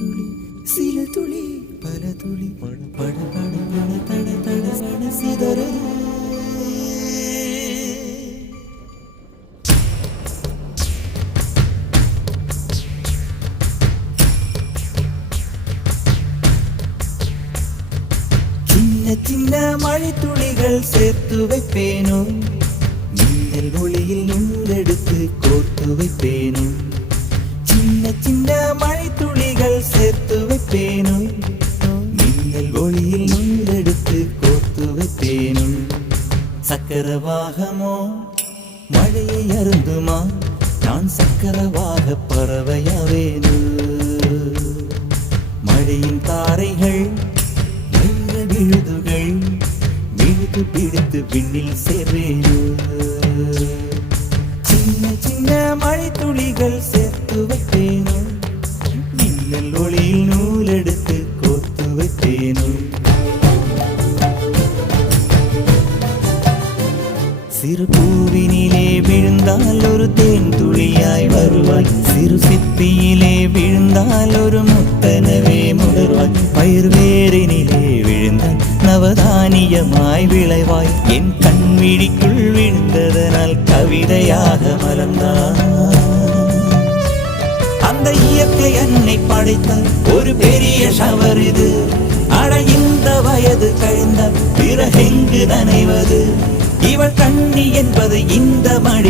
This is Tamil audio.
துளி சில துளி பல துளி பட பட பட பட தட தட சட சிதறது. சின்ன சின்ன மழை துளிகள் சேர்த்து வைப்பேனோ, மின்னல் ஒளியில் நூலெடுத்து கோர்த்து வைப்பேனோ. சின்ன சின்ன மழை துளிகள் சேர்த்து வைப்பேனோ, மின்னல் ஒளியில் நூலெடுத்து கோர்த்து வைப்பேனோ. சக்கரவாகமோ மழையை அருந்துமா, நான் சக்கரவாக பறவையாவேனோ. மழையின் தாரைகள் விழுதுகள் விழுது பிடித்து விண்ணில் சேர்வேனோ. சின்ன சின்ன மழை துளிகள் சேர்த்து வைப்பேனோ, மின்னல் ஒளியில் நூலெடுத்து கோர்த்து வைப்பேனோ. சிறு பூவினிலே விழுந்தால் ஒரு தேன் துளியாய் வருவாய், சிறு சிப்பியிலே விழுந்தால் ஒரு முத்தனவே முடர்வாய். பயிர் வேரினிலே விழுந்தால் நவதானியமாய் விளைவாய். என் கண்விழிக்குள் விழுந்ததனால் கவிதையாக மலர்ந்தாய். அந்த இயற்கை என்னை படைத்தால் ஒரு பெரிய ஷவர் இது. அட இந்த வயது கழிந்த பிறகெங்கு நனைவது, இவள் கண்ணி என்பது இந்த மழை.